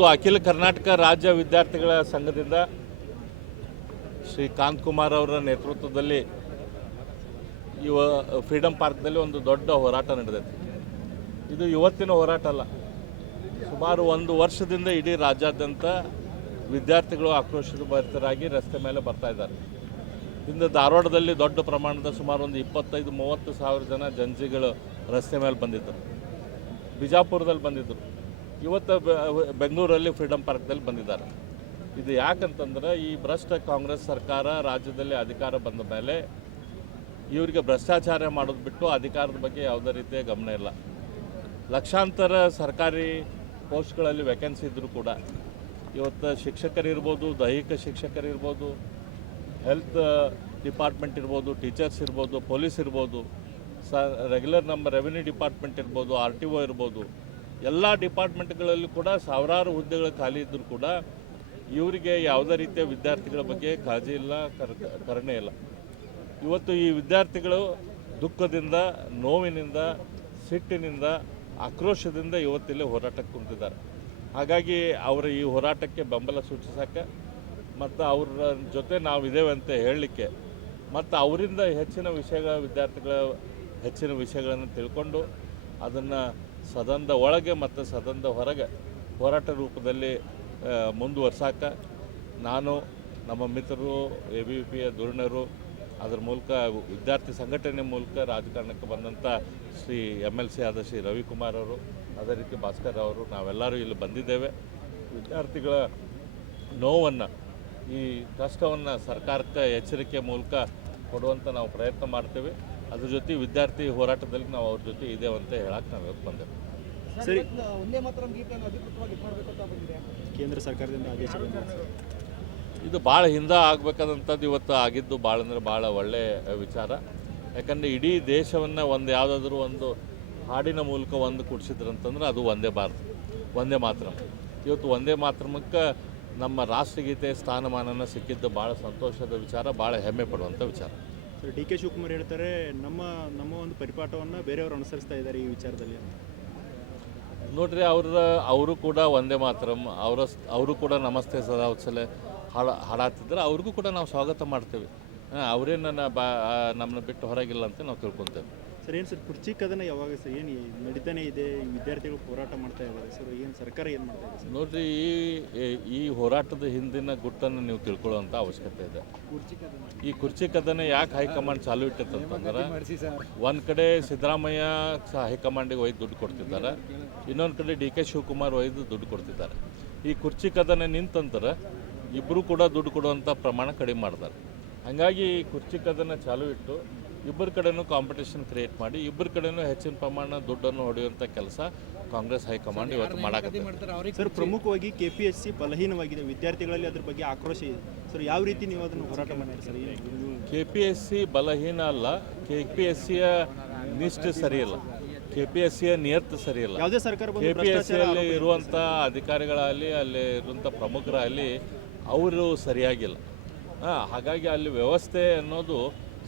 ಇವತ್ತು ಅಖಿಲ ಕರ್ನಾಟಕ ರಾಜ್ಯ ವಿದ್ಯಾರ್ಥಿಗಳ ಸಂಘದಿಂದ ಶ್ರೀ ಕಾಂತಕುಮಾರ್ ಅವರ ನೇತೃತ್ವದಲ್ಲಿ ಫ್ರೀಡಮ್ ಪಾರ್ಕ್ನಲ್ಲಿ ಒಂದು ದೊಡ್ಡ ಹೋರಾಟ ನಡೆದೈತೆ. ಇದು ಇವತ್ತಿನ ಹೋರಾಟ ಅಲ್ಲ, ಸುಮಾರು ಒಂದು ವರ್ಷದಿಂದ ಇಡೀ ರಾಜ್ಯಾದ್ಯಂತ ವಿದ್ಯಾರ್ಥಿಗಳು ಆಕ್ರೋಶದ ಭರಿತರಾಗಿ ರಸ್ತೆ ಮೇಲೆ ಬರ್ತಾ ಇದ್ದಾರೆ. ಇಂದು ಧಾರವಾಡದಲ್ಲಿ ದೊಡ್ಡ ಪ್ರಮಾಣದ ಸುಮಾರು ಒಂದು 25-30 ಸಾವಿರ ಜನ ಜನಜಿಗಳು ರಸ್ತೆ ಮೇಲೆ ಬಂದಿದ್ದರು. ಬಿಜಾಪುರದಲ್ಲಿ ಬಂದಿದ್ದರು. ಇವತ್ತು ಬೆಂಗಳೂರಲ್ಲಿ ಫ್ರೀಡಮ್ ಪಾರ್ಕ್ದಲ್ಲಿ ಬಂದಿದ್ದಾರೆ. ಇದು ಯಾಕಂತಂದ್ರೆ ಈ ಭ್ರಷ್ಟ ಕಾಂಗ್ರೆಸ್ ಸರ್ಕಾರ ರಾಜ್ಯದಲ್ಲಿ ಅಧಿಕಾರ ಬಂದ ಮೇಲೆ ಇವರಿಗೆ ಭ್ರಷ್ಟಾಚಾರ ಮಾಡೋದು ಬಿಟ್ಟು ಅಧಿಕಾರದ ಬಗ್ಗೆ ಯಾವುದೇ ರೀತಿಯ ಗಮನ ಇಲ್ಲ. ಲಕ್ಷಾಂತರ ಸರ್ಕಾರಿ ಪೋಸ್ಟ್ಗಳಲ್ಲಿ ವೇಕೆನ್ಸಿ ಇದ್ದರೂ ಕೂಡ ಇವತ್ತು ಶಿಕ್ಷಕರಿರ್ಬೋದು, ದೈಹಿಕ ಶಿಕ್ಷಕರಿರ್ಬೋದು, ಹೆಲ್ತ್ ಡಿಪಾರ್ಟ್ಮೆಂಟ್ ಇರ್ಬೋದು, ಟೀಚರ್ಸ್ ಇರ್ಬೋದು, ಪೊಲೀಸ್ ಇರ್ಬೋದು, ರೆಗ್ಯುಲರ್ ನಮ್ಮ ರೆವಿನ್ಯೂ ಡಿಪಾರ್ಟ್ಮೆಂಟ್ ಇರ್ಬೋದು, RTO ಇರ್ಬೋದು, ಎಲ್ಲ ಡಿಪಾರ್ಟ್ಮೆಂಟ್ಗಳಲ್ಲಿ ಕೂಡ ಸಾವಿರಾರು ಹುದ್ದೆಗಳು ಖಾಲಿ ಇದ್ದರೂ ಕೂಡ ಇವರಿಗೆ ಯಾವುದೇ ರೀತಿಯ ವಿದ್ಯಾರ್ಥಿಗಳ ಬಗ್ಗೆ ಕಾಳಜಿ ಇಲ್ಲ, ಕರುಣೆ ಇಲ್ಲ. ಇವತ್ತು ಈ ವಿದ್ಯಾರ್ಥಿಗಳು ದುಃಖದಿಂದ, ನೋವಿನಿಂದ, ಸಿಟ್ಟಿನಿಂದ, ಆಕ್ರೋಶದಿಂದ ಇವತ್ತಿಲ್ಲಿ ಹೋರಾಟಕ್ಕೆ ಕುಂತಿದ್ದಾರೆ. ಹಾಗಾಗಿ ಅವರ ಈ ಹೋರಾಟಕ್ಕೆ ಬೆಂಬಲ ಸೂಚಿಸೋಕ್ಕೆ ಮತ್ತು ಅವರ ಜೊತೆ ನಾವಿದ್ದೇವೆ ಅಂತ ಹೇಳಲಿಕ್ಕೆ ಮತ್ತು ಅವರಿಂದ ಹೆಚ್ಚಿನ ವಿಷಯಗಳ ವಿದ್ಯಾರ್ಥಿಗಳ ಹೆಚ್ಚಿನ ವಿಷಯಗಳನ್ನು ತಿಳ್ಕೊಂಡು ಅದನ್ನು ಸದನದ ಒಳಗೆ ಮತ್ತು ಸದನದ ಹೊರಗೆ ಹೋರಾಟ ರೂಪದಲ್ಲಿ ಮುಂದುವರ್ಸೋಕ್ಕೆ ನಾನು, ನಮ್ಮ ಮಿತ್ರರು, ABVPಯ ಧುರೀಣರು, ಅದರ ಮೂಲಕ ವಿದ್ಯಾರ್ಥಿ ಸಂಘಟನೆ ಮೂಲಕ ರಾಜಕಾರಣಕ್ಕೆ ಬಂದಂಥ ಶ್ರೀ MLC ಆದ ಶ್ರೀ ರವಿಕುಮಾರ್ ಅವರು, ಅದೇ ರೀತಿ ಭಾಸ್ಕರ್ ಅವರು, ನಾವೆಲ್ಲರೂ ಇಲ್ಲಿ ಬಂದಿದ್ದೇವೆ. ವಿದ್ಯಾರ್ಥಿಗಳ ನೋವನ್ನು, ಈ ಕಷ್ಟವನ್ನು ಸರ್ಕಾರಕ್ಕೆ ಎಚ್ಚರಿಕೆ ಮೂಲಕ ಕೊಡುವಂಥ ನಾವು ಪ್ರಯತ್ನ ಮಾಡ್ತೇವೆ. ಅದ್ರ ಜೊತೆ ವಿದ್ಯಾರ್ಥಿ ಹೋರಾಟದಲ್ಲಿ ನಾವು ಅವ್ರ ಜೊತೆ ಇದ್ದೇವೆ ಅಂತ ಹೇಳಕ್ಕೆ ನಾವು ಇವತ್ತು ಬಂದೇವೆ. ಸರಿ, ಒಂದೇ ಮಾತ್ರ ಗೀತೆಯನ್ನು ಅಧಿಕೃತವಾಗಿ ಮಾಡಬೇಕು ಅಂತ ಬಂದಿದೆ ಕೇಂದ್ರ ಸರ್ಕಾರದಿಂದ ಆದೇಶ ಬಂದಿದೆ. ಇದು ಭಾಳ ಹಿಂದೆ ಆಗಬೇಕಾದಂಥದ್ದು ಇವತ್ತು ಆಗಿದ್ದು ಭಾಳ ಅಂದರೆ ಭಾಳ ಒಳ್ಳೆಯ ವಿಚಾರ. ಯಾಕಂದರೆ ಇಡೀ ದೇಶವನ್ನು ಒಂದು ಯಾವುದಾದ್ರೂ ಒಂದು ಹಾಡಿನ ಮೂಲಕ ಒಂದು ಕೂಡಿಸಿದ್ರಂತಂದ್ರೆ ಅದು ಒಂದೇ ಮಾತರಂ. ಇವತ್ತು ಒಂದೇ ಮಾತರಮಕ್ಕೆ ನಮ್ಮ ರಾಷ್ಟ್ರಗೀತೆ ಸ್ಥಾನಮಾನನ ಸಿಕ್ಕಿದ್ದು ಭಾಳ ಸಂತೋಷದ ವಿಚಾರ, ಭಾಳ ಹೆಮ್ಮೆ ಪಡುವಂಥ ವಿಚಾರ. ಸರ್, DK ಶಿವಕುಮಾರ್ ಹೇಳ್ತಾರೆ ನಮ್ಮ ಒಂದು ಪರಿಪಾಠವನ್ನು ಬೇರೆಯವರು ಅನುಸರಿಸ್ತಾ ಇದ್ದಾರೆ ಈ ವಿಚಾರದಲ್ಲಿ. ನೋಡ್ರಿ, ಅವರು ಕೂಡ ಒಂದೇ ಮಾತರಂ, ಅವರು ಕೂಡ ನಮಸ್ತೆ ಸದಾವತ್ಸಲೆ ಹಾಡಾತಿದ್ರೆ ಅವ್ರಿಗೂ ಕೂಡ ನಾವು ಸ್ವಾಗತ ಮಾಡ್ತೇವೆ. ಅವರೇನು ನಮ್ಮನ್ನ ಬಿಟ್ಟು ಹೊರಗಿಲ್ಲ ಅಂತ ನಾವು ತಿಳ್ಕೊತೇವೆ. ಸರ್, ಏನು ಸರ್ ಕುರ್ಚಿ ಕದನ ಯಾವಾಗ ಸರ್ ಏನು ನಡೀತಾನೆ ಇದೆ, ವಿದ್ಯಾರ್ಥಿಗಳು ಹೋರಾಟ ಮಾಡ್ತಾ ಇದ್ದಾರೆ ಸರ್, ಏನು ಸರ್ಕಾರ ಏನು ಮಾಡ್ತಾ ಇದೆ ಸರ್? ನೋಡ್ರಿ, ಈ ಹೋರಾಟದ ಹಿಂದಿನ ಗುಟ್ಟನ್ನು ನೀವು ತಿಳ್ಕೊಳ್ಳೋವಂಥ ಅವಶ್ಯಕತೆ ಇದೆ. ಈ ಕುರ್ಚಿ ಕದನ ಯಾಕೆ ಹೈಕಮಾಂಡ್ ಚಾಲೂ ಇಟ್ಟಿತ್ತಂತಂದ್ರೆ, ಒಂದು ಕಡೆ ಸಿದ್ದರಾಮಯ್ಯ ಹೈಕಮಾಂಡಿಗೆ ಒಯ್ದು ದುಡ್ಡು ಕೊಡ್ತಿದ್ದಾರೆ, ಇನ್ನೊಂದು ಕಡೆ DK ಶಿವಕುಮಾರ್ ಒಯ್ದು ದುಡ್ಡು ಕೊಡ್ತಿದ್ದಾರೆ. ಈ ಕುರ್ಚಿ ಕದನ ನಿಂತಂದ್ರೆ ಇಬ್ಬರು ಕೂಡ ದುಡ್ಡು ಕೊಡುವಂಥ ಪ್ರಮಾಣ ಕಡಿಮೆ ಮಾಡ್ತಾರೆ. ಹಾಗಾಗಿ ಕುರ್ಚಿ ಕದನ ಚಾಲೂ ಇಟ್ಟು ಇಬ್ಬರ ಕಡೆನೂ ಕಾಂಪಿಟೇಷನ್ ಕ್ರಿಯೇಟ್ ಮಾಡಿ ಇಬ್ಬರ ಕಡೆನೂ ಹೆಚ್ಚಿನ ಪ್ರಮಾಣ ದುಡ್ಡನ್ನು ಹೊಡೆಯುವಂಥ ಕೆಲಸ ಕಾಂಗ್ರೆಸ್ ಹೈಕಮಾಂಡ್ ಇವತ್ತು ಮಾಡಾಕತ್ತೆ. ಸರ್, ಪ್ರಮುಖವಾಗಿ KPSC ಬಲಹೀನವಾಗಿದೆ, ವಿದ್ಯಾರ್ಥಿಗಳಲ್ಲಿ ಅದ್ರ ಬಗ್ಗೆ ಆಕ್ರೋಶ ಇದೆ ಸರ್. ಯಾವ ರೀತಿ ನೀವು ಅದನ್ನು ಹೋರಾಟ ಮಾಡ್ತೀರಿ ಸರ್? KPSC ಬಲಹೀನ ಅಲ್ಲ, KPSCಯ ನಿಷ್ಠೆ ಸರಿಯಿಲ್ಲ, KPSCಯ ನಿಯತ್ತು ಸರಿಯಿಲ್ಲ. ಯಾವುದೇ ಸರ್ಕಾರ KPSCಯಲ್ಲಿ ಇರುವಂಥ ಅಧಿಕಾರಿಗಳಲ್ಲಿ, ಅಲ್ಲಿ ಇರುವಂಥ ಪ್ರಮುಖರಲ್ಲಿ ಅವರು ಸರಿಯಾಗಿಲ್ಲ. ಹಾಗಾಗಿ ಅಲ್ಲಿ ವ್ಯವಸ್ಥೆ ಅನ್ನೋದು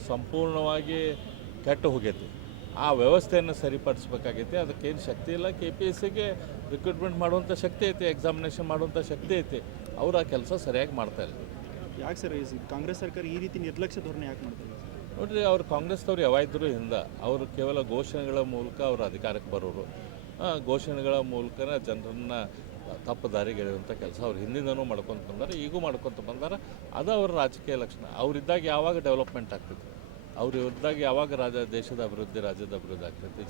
ಸಂಪೂರ್ಣವಾಗಿ ಕೆಟ್ಟು ಹೋಗೈತಿ. ಆ ವ್ಯವಸ್ಥೆಯನ್ನು ಸರಿಪಡಿಸ್ಬೇಕಾಗೈತಿ. ಅದಕ್ಕೇನು ಶಕ್ತಿ ಇಲ್ಲ. KPSCಗೆ ರಿಕ್ರೂಟ್ಮೆಂಟ್ ಮಾಡುವಂಥ ಶಕ್ತಿ ಐತಿ, ಎಕ್ಸಾಮಿನೇಷನ್ ಮಾಡುವಂಥ ಶಕ್ತಿ ಐತಿ. ಅವರು ಆ ಕೆಲಸ ಸರಿಯಾಗಿ ಮಾಡ್ತಾಯಿಲ್ಲ. ಯಾಕೆ ಸರ್ ಕಾಂಗ್ರೆಸ್ ಸರ್ಕಾರ ಈ ರೀತಿ ನಿರ್ಲಕ್ಷ್ಯ ಧೋರಣೆ ಯಾಕೆ ಮಾಡ್ತಾರೆ? ನೋಡಿರಿ, ಅವ್ರು ಕಾಂಗ್ರೆಸ್ದವ್ರು ಯಾವಾಗಿದ್ದರೂ ಹಿಂದೆ ಅವರು ಕೇವಲ ಘೋಷಣೆಗಳ ಮೂಲಕ ಅವರು ಅಧಿಕಾರಕ್ಕೆ ಬರೋರು. ಘೋಷಣೆಗಳ ಮೂಲಕನೇ ಜನರನ್ನು ತಪ್ಪು ದಾರಿಗೆ ಎಳೆಯುವಂಥ ಕೆಲಸ ಅವ್ರು ಹಿಂದಿಂದನೂ ಮಾಡ್ಕೊತ ಬಂದಾರೆ, ಈಗೂ ಮಾಡ್ಕೊತ ಬಂದಾರೆ. ಅದು ಅವರ ರಾಜಕೀಯ ಲಕ್ಷಣ. ಅವರಿದ್ದಾಗ ಯಾವಾಗ ಡೆವಲಪ್ಮೆಂಟ್ ಆಗ್ತೈತಿ, ಅವ್ರು ಇದ್ದಾಗ ಯಾವಾಗ ದೇಶದ ಅಭಿವೃದ್ಧಿ, ರಾಜ್ಯದ ಅಭಿವೃದ್ಧಿ ಆಗ್ತೈತಿ.